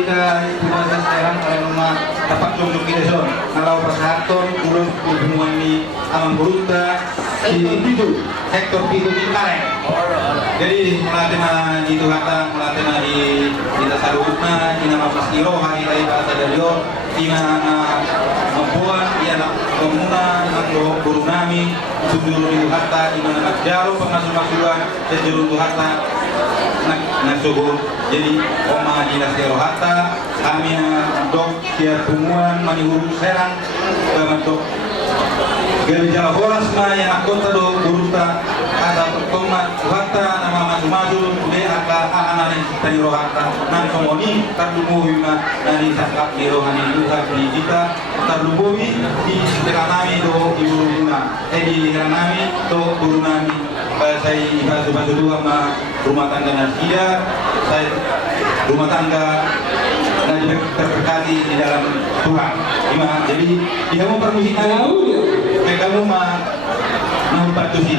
kita proses sekarang kalau rumah dapat contoh kita son kalau pasahaton kurang hubungan ni amang beruta sektor itu di Kareng. Jadi melatih di Tuhata, melatih di kita sarutna, di nama Pasiro, hari ini bahasa Dario, di mana membuat di anak komuna, anak guru nami, sujuru di Tuhata, di mana jauh pengasuh-masuhan, sejuru Tuhata, nak subuh. Jadi oma di Nasir Rohata, kami dok siap pengumuman manihuru serang, bentuk Gejala horas ma yang akota do buruta ada tomat wata nama maju de aka ana ni tani rohata nan komoni tarlubuhi ma dari sakap di rohani duha di kita tarlubuhi di tekanami do iburuna di tekanami do burunami saya baju dua ma rumah tangga nasia saya rumah tangga dan terberkati di dalam Tuhan. Jadi dia mau permusikan kamu mau partusi.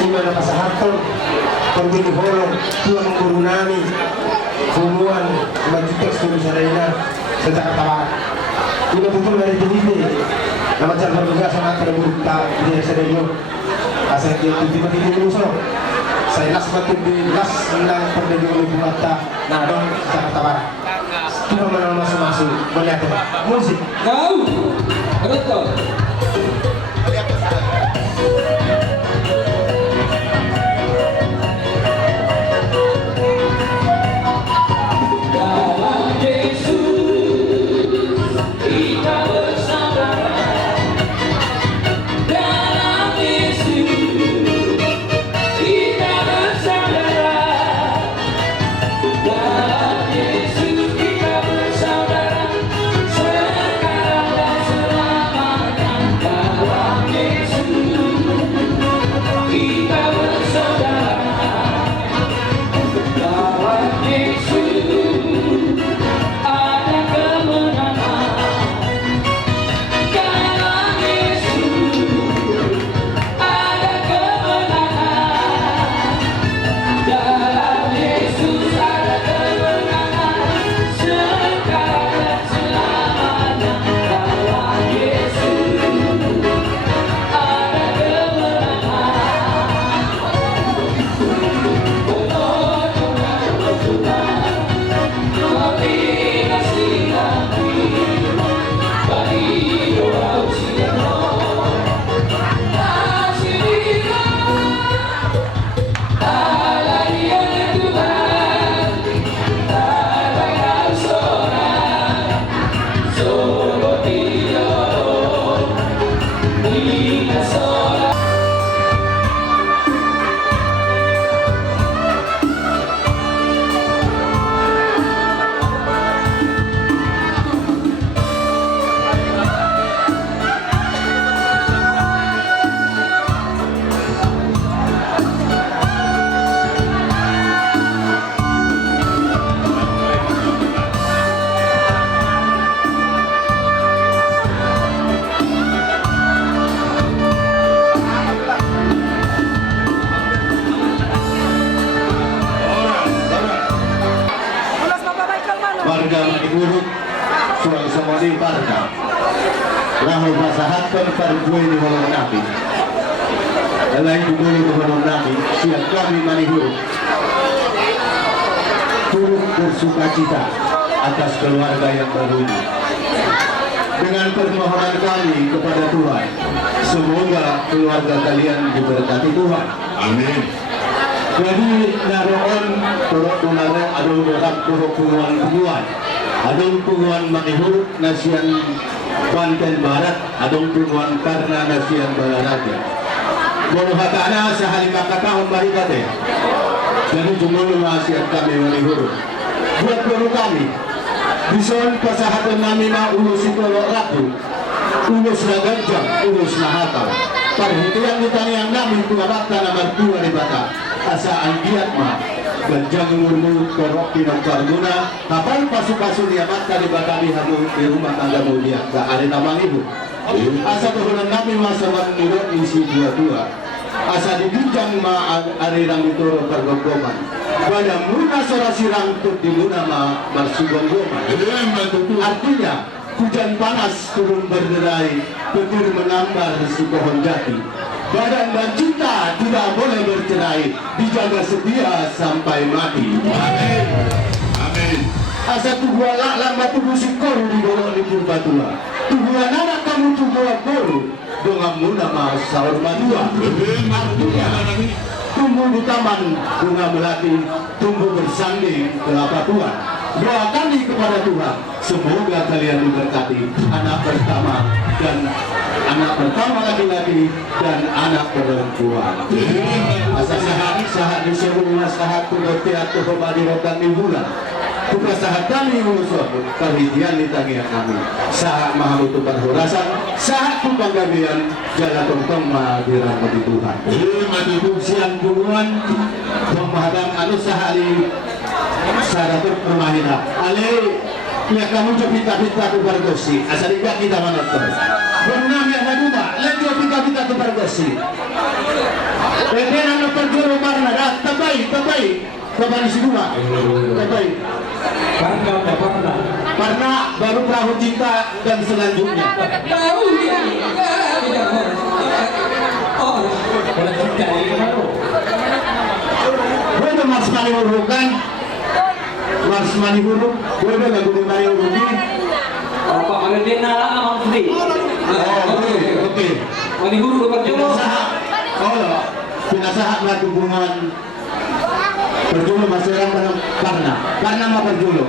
Dimana pasahaton pembeli holong tuan guru nami hubungan baju teks tulisan lainnya secara tawaran ini betul dari JDP nama calon juga sangat terbuka di SDU asal dia tiba-tiba dulu saya las batu di las tentang perdagangan buata nah dong secara tawaran cuma menang masuk-masuk melihat musik kau betul. Balai Gubernur Gubernur Nabi siap kami manihuru turut bersuka cita atas keluarga yang baru ini. Dengan permohonan kami kepada Tuhan, semoga keluarga kalian diberkati Tuhan. Amin. Jadi naroon turut menarong adong berhak turut punguan adong punguan manihuru nasian Banten Barat, adong punguan karna nasian Balaraja. Bono hatana sa halima katahon barikate. Jadi jumlah nasian kami manihuru. Buat guru kami, bison pasahatan namin na ulus ito ratu, ulus na ganjang, ulus na hataw. Perhentian ditanian namin kumabakta na magtuwa ni bata. Asa ang giat ma, ganjang umurmur korok pinagkarguna, kapal pasu-pasu niya mata ni bata ni hamu di rumah tangga mo niya, kaari namang ibu. Asa tuhunan namin masaman nirot isi dua-dua. Asa dibinjang ma-arirang ito pergogoman. Pada muna sorasirang itu di muna marsugonggoman. Artinya, hujan panas turun berderai, petir menambar si pohon jati. Badan dan cinta tidak boleh bercerai, dijaga setia sampai mati. Amin. Amin. Asa tubuh lama tubuh si koru di bawah di purbatua. Tubuh anak kamu tubuh koru, dengan muna sahur badua. Artinya, tumbuh di taman bunga melati, tumbuh bersanding kelapa tua. Doa kami kepada Tuhan, semoga kalian diberkati anak pertama laki-laki dan anak perempuan. Asa sahat di sebuah sahat turut tiatu kembali rotan di bulan. Tugas sahat kami musuh perhitian di tangian kami. Sahat mahamutu perhorasan, sahat tumpang gabian, jalan tongtong mahadiran bagi Tuhan. Siang bunguan, pemahadam anu sahari saratur permainan. Ale, ya kamu coba pita-pita tu bergosi. Asal kita menonton. Bernama yang kedua, lagi pita-pita tu bergosi. Bagaimana perjuru karena dah terbaik. Kapan isi dua? Terbaik. Karena baru perahu cinta dan selanjutnya. Boleh Mas Manihuru kan? Mas Manihuru, boleh lagu Manihuru ini? Pak Manihuru amang sedih. Oke. Manihuru berjumpa. Pinasahat na hubungan berjulu masyarakat karena mah berjulu.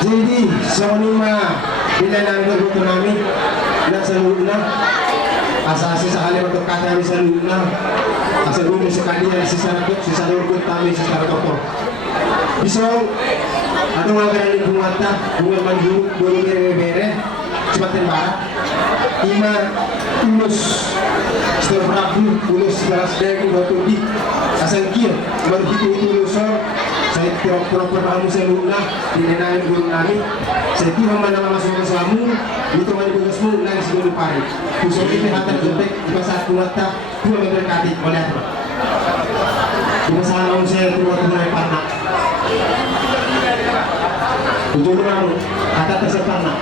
Jadi sonima pinanang begitu nami na saluna asasi sakali untuk kata di saluna asal bumi sekali yang sisa salurkut kami sisa toko bisau atau ngagaran di bunga manju bulu bere cepatin barat ima ulus setelah Prabu ulus beras daging batu di asal kia baru itu ulusor saya proper kamu saya luna di nenek guru nami saya tiba mana masuk ke samu itu mana tugasmu nang sebelum pari usai itu hantar jempek di saat mata dua memberkati oleh di masalah saya keluar mulai panak ujung orang kata terseparna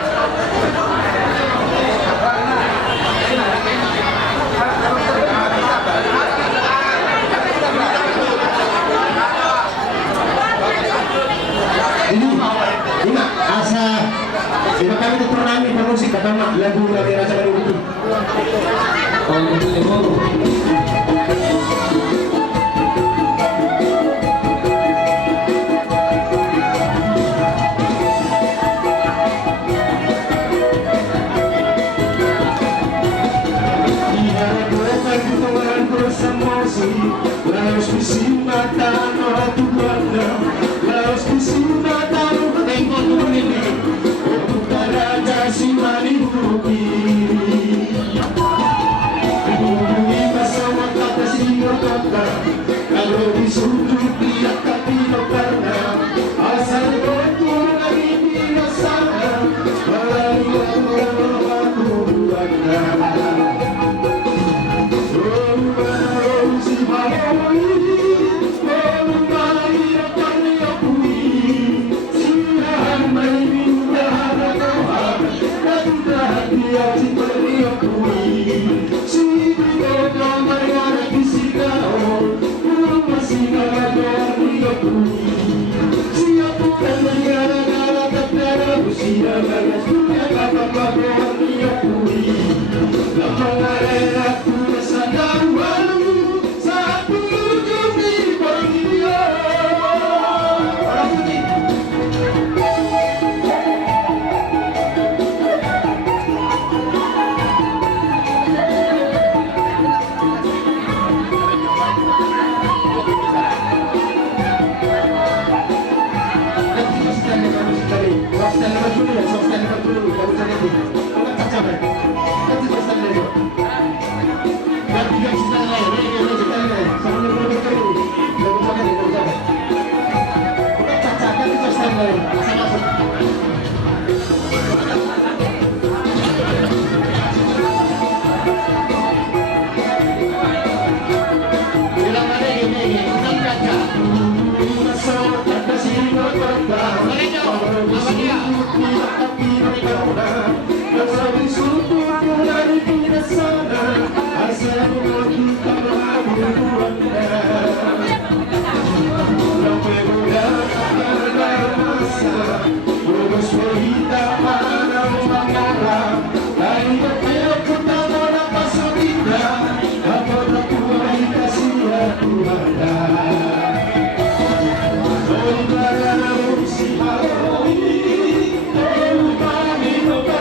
ini asa kita kami itu pernah musik pertama lagu dari rasa dari itu Laos piscina no tu guarda, laos piscina no tengo tu nene, tu caraja si mani rupi. Bumi masama Oh,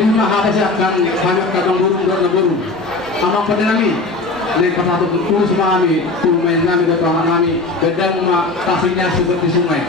Jadi mahal siya kan hanap ka ng burung na burung. Amang pa nami. Dahil pasatong tulus mami, tumay nami dato ang nami, bedang makasinya seperti sungai.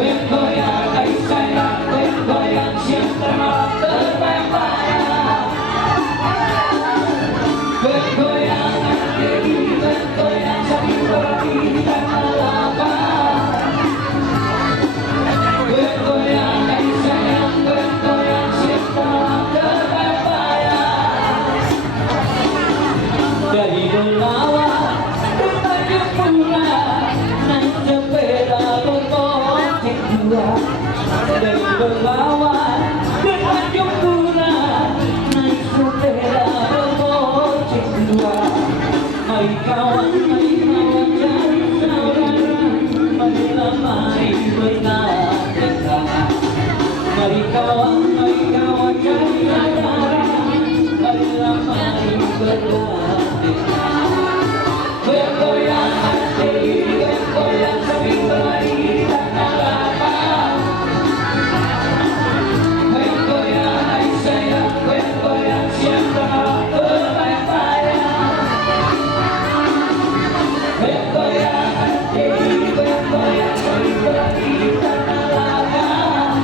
Bergoyang hai sayang, bergoyang siapa malam terbayang-bayang. Bergoyang hati, bergoyang sakit hati di tanah lapang. Bergoyang hai sayang, bergoyang siapa malam terbayang-bayang. Dari Belawan ke Tanjung Pura, naik sepeda berboncengan dua. Dari Belawan ke Tanjung Pura, naik sepeda berboncengan dua. Mari kawan jadi saudara, marilah mari bergandengan. Mari kawan jadi saudara, marilah mari bergandengan. Bergoyang hati, bergoyang sambil berlari di tanah lapang. Bergoyang hai sayang, bergoyang siapa berbayang-bayang. Bergoyang hati, bergoyang sambil berlari di tanah lapang.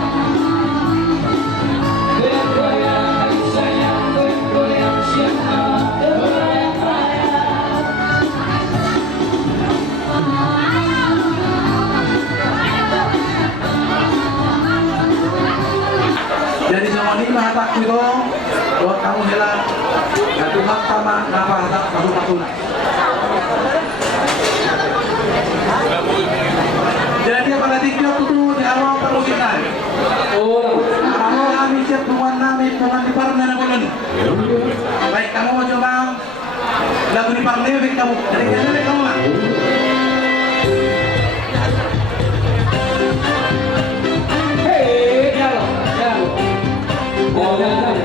Bergoyang hai sayang, bergoyang siapa berbayang-bayang. Jadi semua ini hatak itu buat kamu helat. Ya Tuhan sama ngapa hatak kamu patuna. Jadi pada TikTok itu di awal permusikan. Oh, Kamu kami siap tuan nami tuan di parna na bulan. Baik kamu mau coba lagu di parna baik kamu. Jadi kamu mah. hei, jalan, jalan. Jalan.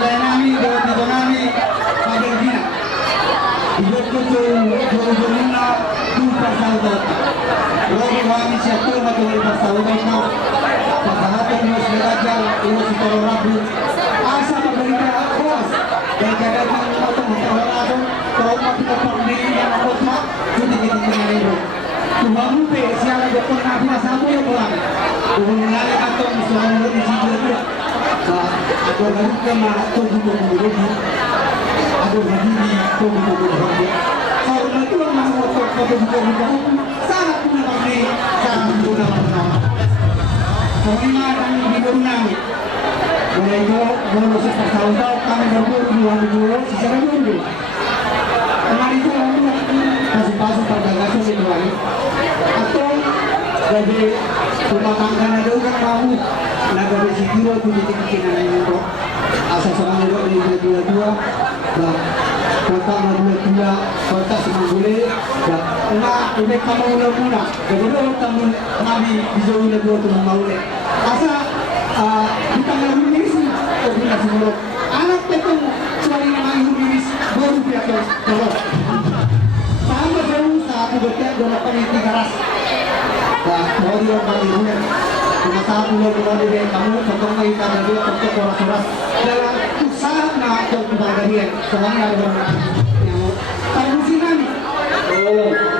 Lenami dari Donami Argentina. Hidup Jumuna tu persaudara. Rogo kami siapa matu persaudara. Persahabatan harus belajar, harus ditolong. Asa pemerintah awas dan jadikan atau memperoleh trauma kita pernah yang kota jadi itu. Tuhan lupa siapa yang pernah biasa boleh pulang. Hubungan atau misalnya di situ itu. Ada lagi kemana tuh bukan menjadi ada lagi di tuh bukan menjadi kalau itu orang motor foto bukan sangat guna kami sangat guna bersama kami akan diundang mulai itu bonus persaudara kami berburu 2000 secara dulu kemarin itu kasih pasang perdagangan itu lagi atau jadi rumah tangga ada kan kamu naga besikiro tu titik-titik na itu asal seorang itu di dua dan kota dua kota semanggulir dan ini kamu mula jadi kalau kamu nabi bisa dua tu mengawal asa kita ngaji miris atau kita semua anak itu suami ngaji miris baru dia kalau sama baru satu betul dalam tiga ras dan baru yang paling Kung saan mo kumalirin kamu tentang may kagagi at tentang oras-oras dalam usaha na itong kumagarihan sa mga araw tapusin namin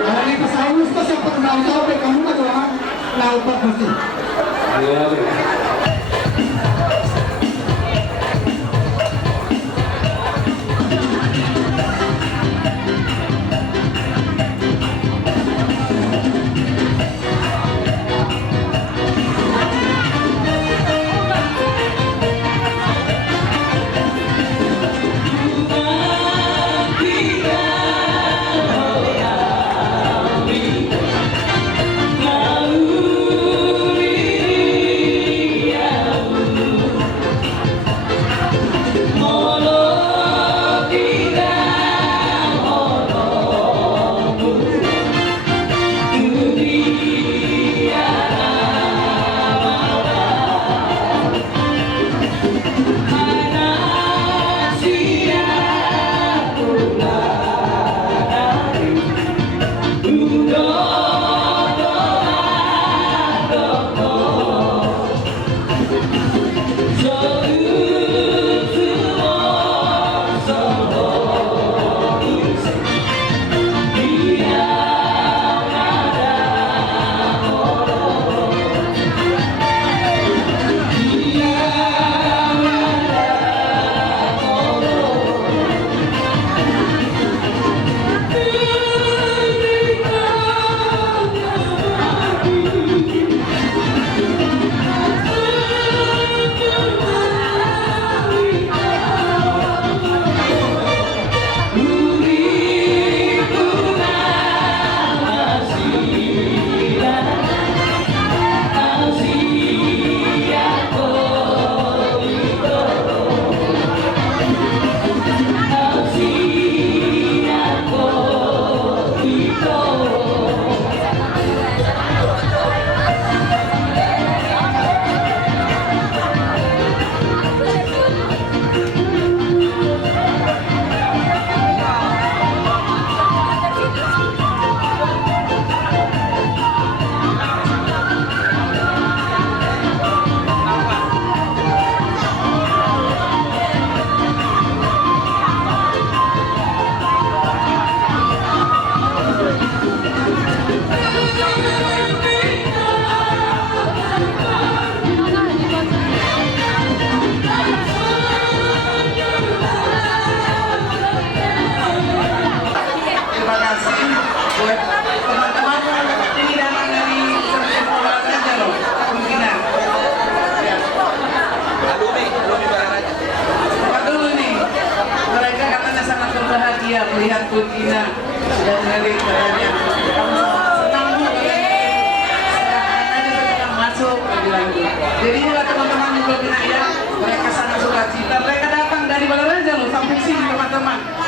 alam niyo pasawos pa sa pag-nautaw kay kamu na doon naupat mo siya Kau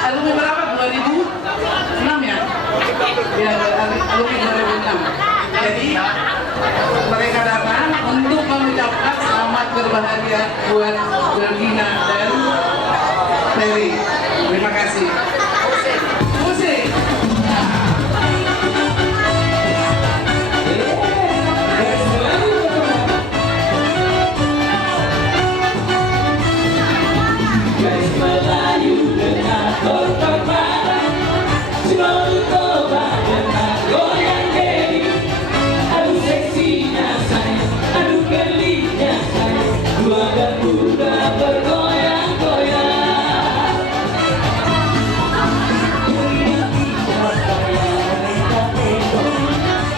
alumni berapa? 2006 ya? Ya, alumni 2006. Jadi mereka datang untuk mengucapkan selamat berbahagia buat Georgina dan Terry. Terima kasih. Musik. Guys Melayu dengan korban selalu coba dengan goyang geli. Aduh seksinya sayang, aduh gelinya sayang, dua dan muda bergoyang-goyang.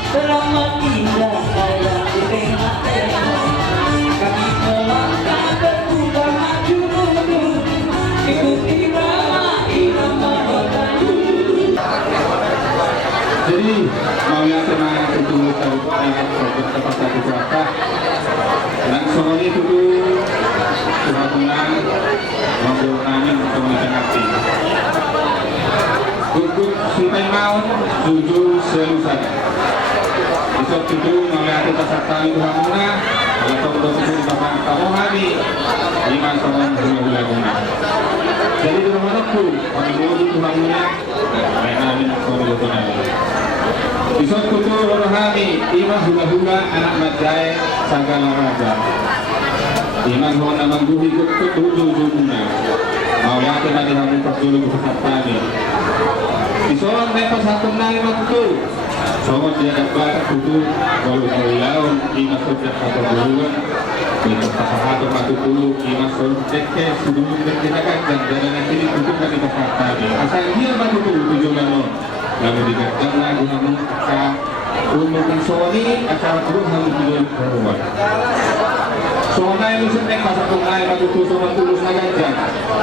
Selamat indah sayang di tengah-tengah. Kami melangkah berputar maju mundur, ikuti irama bertajuk. Jadi mau yang tenang itu tempat satu kuasa dan soal itu kebangunan memperolehnya untuk menghadapi untuk sampai mau jujur selalu saja besok itu mau yang peserta itu hamuna atau untuk bahkan tahu hari 5 tahun berlalu. Jadi di rumah aku kami mau itu hamuna mereka ini soal itu nanti. Isot kutu rohani imah hula-hula anak majai sagala raja. Imah hona mangguhi kutu tujuh-tujuhnya. Mau yakin nanti kami perdulu besar kami. Isot nepa satu nari waktu. Soalnya dia dapat kutu walau laun imah sejak satu bulan. Itu satu matu dulu imah sejak sebelum bertinakan dan jalan ini kutu kami besar kami. Asal dia matu dulu tujuan lo. Lalu dikerjakan lagu namun akan umumkan suami akan berusaha untuk berubah. Suami itu seneng pasang tungai batu tu sama tulus nagajan,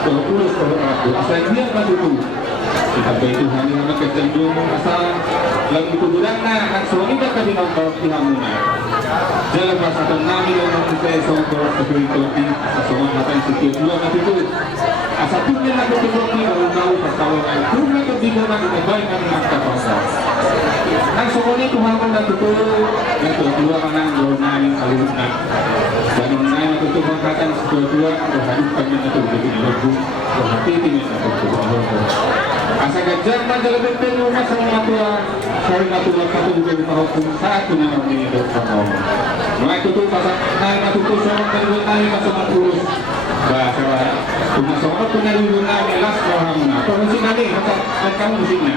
tulus berlaku. Asal dia batu tu. Kita itu hanya nama kecenderung asal lagu itu berana akan suami tak kadi nombor dihamuna. Jalan pasang tungai yang mengusai suami berlaku itu di suami hati sikit dua batu tu. Asal punya lagu kecenderung baru tahu pertolongan. Punya kebimbingan kebaikan maka pasal. Kan soalnya Tuhan dah tutup yang kedua menang donai alumni dan menang itu mengatakan kedua berhadapkan dengan itu jadi lagu berhati ini asal gajar majalah benteng rumah sama tua saya satu juga di hukum satu nama ini dokter mulai tutup pasal naik tutup sama donai sama terus bahasa punya soal punya donai jelas orang mana kalau sih nanti kamu di sini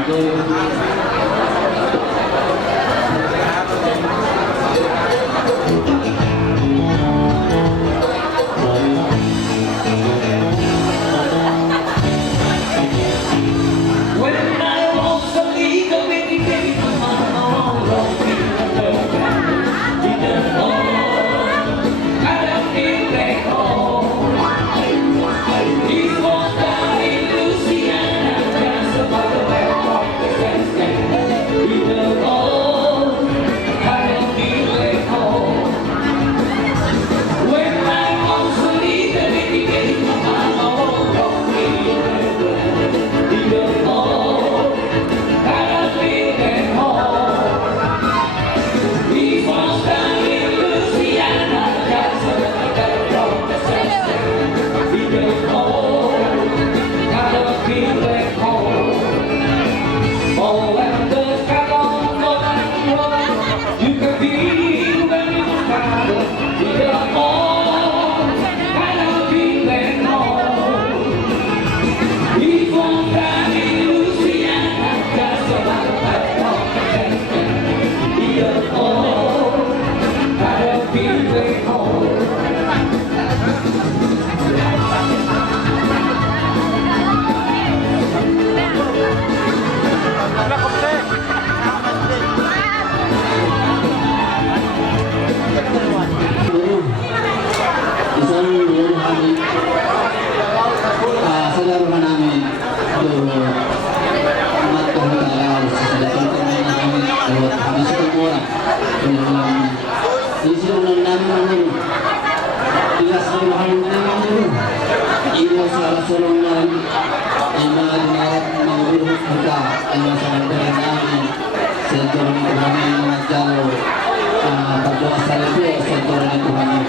Ibu salah seorang yang urus kita yang sangat kami sejauh ini kami mengajar berdoa salibio sejauh ini kami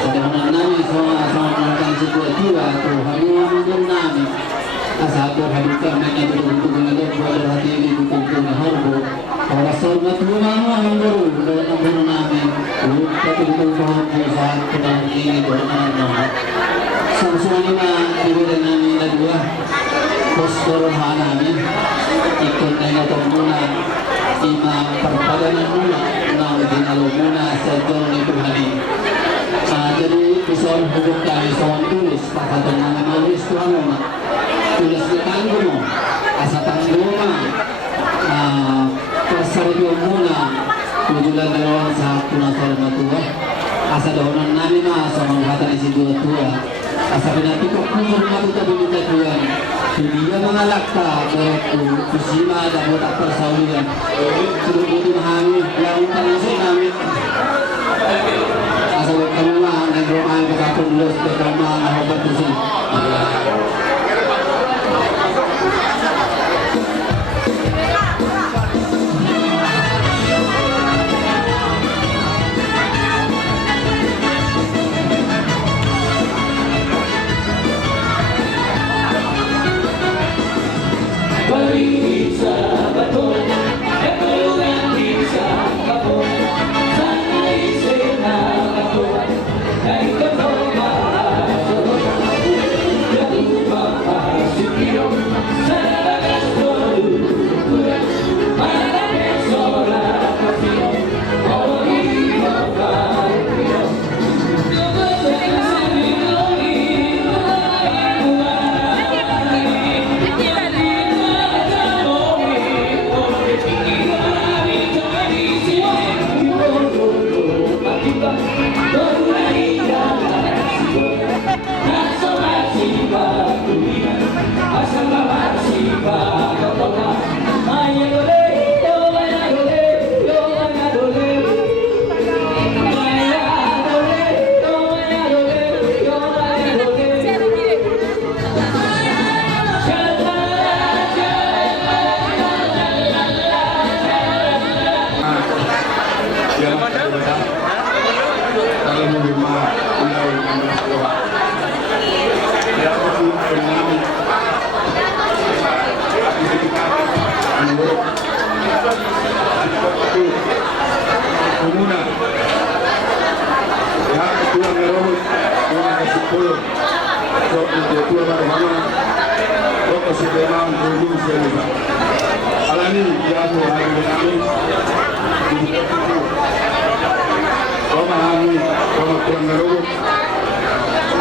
sedang nami sama melakukan situasi Tuhan yang nami asal berhadir kami yang betul-betul mengajar buat hati ini betul-betul harbo para sahabat Tuhan yang baru dan nami betul-betul saat kita ini berdoa Samsungina diberi nami dua Postur nami ikut nengotor muna ima perpadanan muna nami dinalo muna sejauh ini Tuhan jadi bisa hubung kami soal tulis pakatan nami malis Tuhan muna tulis di tanggung asa tanggung persarjo muna tujuan dalawang sa punasal matua asa daunan nami ma soal hatan isi dua tua asa pinati ko kumur matuta binita Tuhan dia mengalakta berku kusima dan botak persaulian suruh butuh mahami yang tanasi kami asal kemana dan roman ketapun los pertama nahobat kusin Komuna ya ketua ngerobot dengan kesepuluh so ketua barhama kok sedemang dulu selama alani ya Tuhan kami kami ketua ngerobot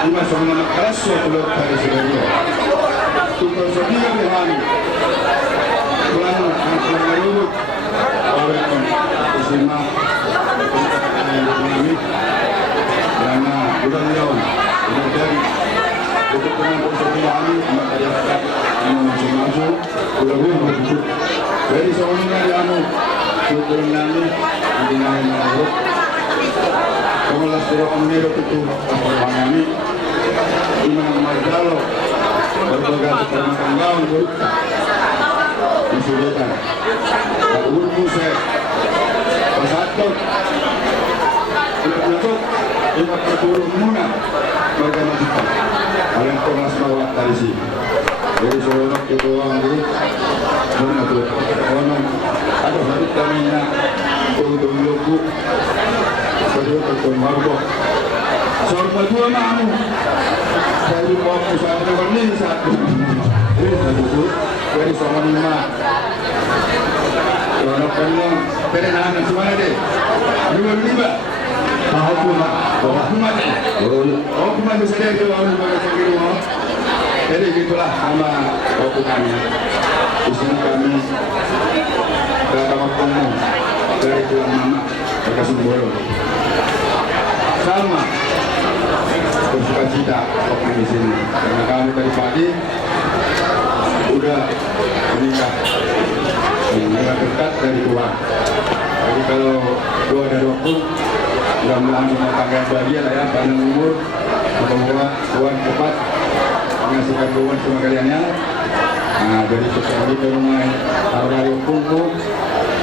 lima sama keras keluar dari sebenarnya tukar sedia kami Tuhan ketua ngerobot oleh kusima kami karena mudah-mudahan dari untuk penonton kami masyarakat yang masing-masing mudah-mudahan bersyukur dari semuanya yang syukur kami dengan Allah kemulas doa kami itu kami iman majalo berbagai permasalahan buruk disudahan ulmu saya pasatut untuk imat berturun muna bagaimana kita kalian kelas bawah dari sini dari seorang ketua ini muna tuh konon ada hari kami nak untuk meluku berdua bertemu margo soal berdua mamu dari bawah pusat ini satu ini satu dari sama lima orang kalian perenahan semua deh dua lima hukuman bisa dia itu orang sebagai rumah jadi gitulah sama hukumannya di sini kami beragama umum dari Tuan Mama Bekasumbolo sama bersuka cita waktu di sini karena kami tadi pagi udah menikah dengan dekat dari Tuhan jadi kalau doa dari waktu mudah-mudahan rumah tangga yang bahagia lah ya, panjang umur, semoga Tuhan cepat mengasihkan Tuhan semua kaliannya Dari sekarang itu rumah dari punggung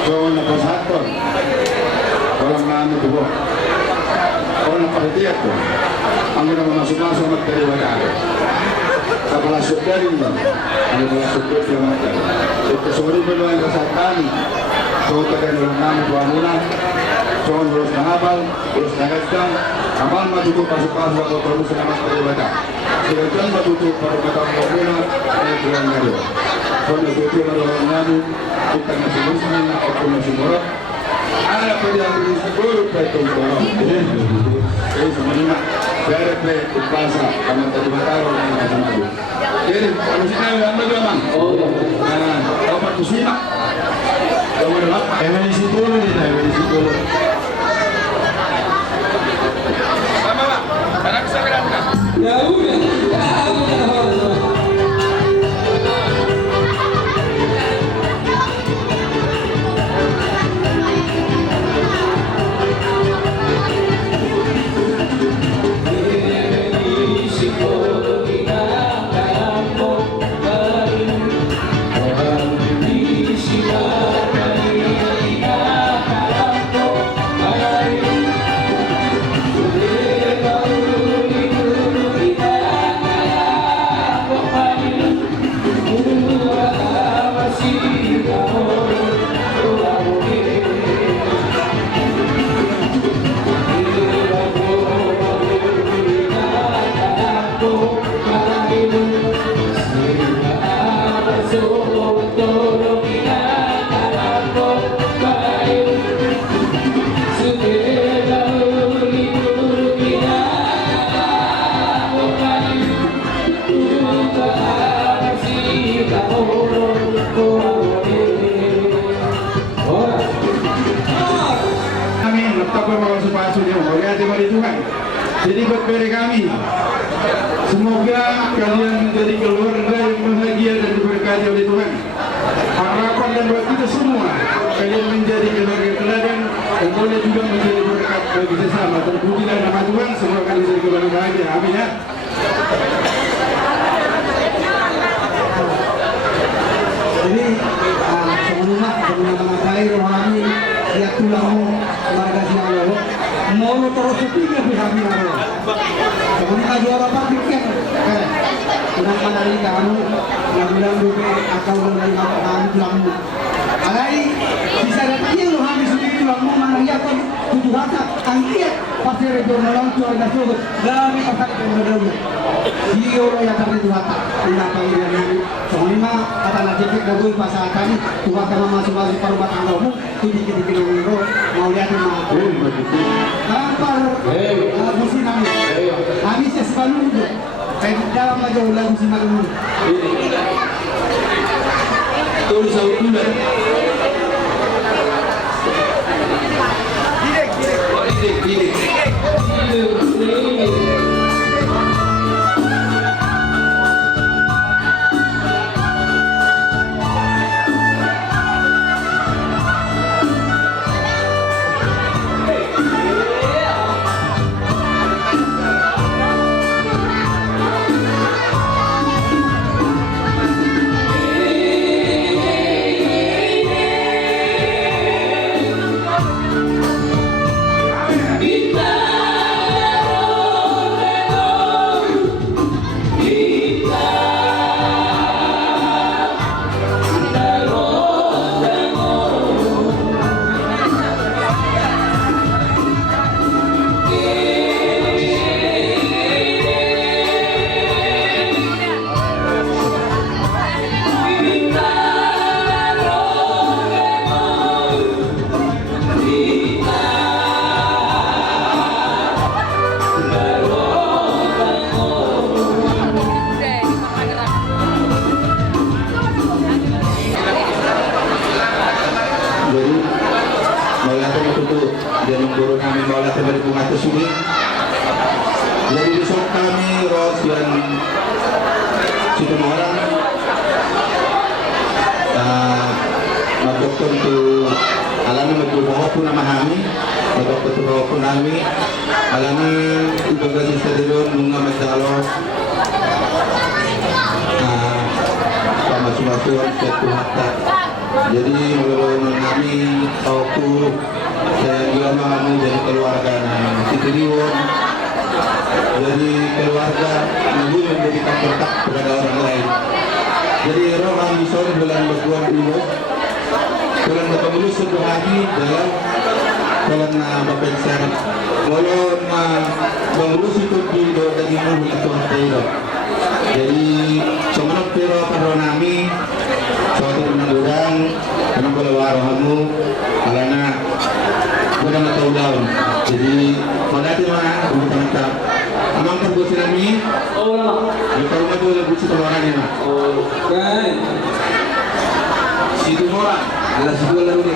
so napasakon walang namin tubo o napakitiyak ko ang masuk-masuk magkaliwanag sa palasot ka rin ba ang palasot ko siya magkali so sorry ba naman sa kami so taga nalang namin buwan muna so ulos na habal ulos na gagdang aman matutup pasok-pasok ako terus na magkaliwanag sila dyan matutup para matang muna ay buwan na rin so nagtutup na nalang namin kita na sinusin ako na simura anak ko yang siguro pa itong toro kaya sa manima pero pa ipasa kamang talimataro na yung kasamado kaya ano sinabi ang magaman o pagkusima o malap Kaya may isitulo din tayo, may isitulo. Ya udah, ya udah. Amin. Betapa berpasu dia. Melihat dari Tuhan. Jadi buat kami, semoga kalian menjadi keluarga yang bahagia dan diberkati oleh Tuhan. Harapan dan buat kita semua, kalian menjadi keluarga teladan dan boleh juga menjadi berkat bagi sesama. Terpujilah nama Tuhan, semoga kalian menjadi keluarga bahagia. Amin ya. Jadi sebelumnya mga bayi rohani ya tulang mo warga siya lo mau terus tiga kami aro. Sebelumnya juara pakaian kaya tunang manali kamu yang bilang dobe atau dari apa kami tulang mo. Alai bisa dapat yang rohani sendiri tulang mo manaya pun tujuh hata angkiat pasti retorno lang tuan na sogo dami pasal ko na iyo lo yang tadi hata ina pangilan ni sebelumnya kata najib dagoy pasal kami tuwa ka masuk-masuk parubat ang mo dikit-dikit ng mau lihat mga kampar lagu namin kami sa Spaludo kaya dalam aja lagu si Maludo Tulis sa utulan. Didik. sini. Jadi besok kami Ros dan Situmorang magdoktor tu alam magdubaho po na mahami magdoktor tu po nami alam ibang sa dilon mga magdalo pamasuma Tuhan satu hatta. Jadi menurut kami tauku saya juga kami dari keluarga si Kliwon. Jadi keluarga ibu memberikan berkat kepada orang lain. Jadi roh kami sore bulan berbulan dulu, bulan berpemilu sebuah hari dalam bulan berpensiun. Walau mengurus itu di dari mulut Tuhan Taala. Jadi semenuk pero para nami suatu penangguran karena keluar kamu karena udah nggak tahu daun. Jadi padahal mana bukan mantap. Amang terbuat nami. Oh lah. Di rumah tu lagu si keluarannya mah. Oh, kan. Situ orang adalah situ lalu ni.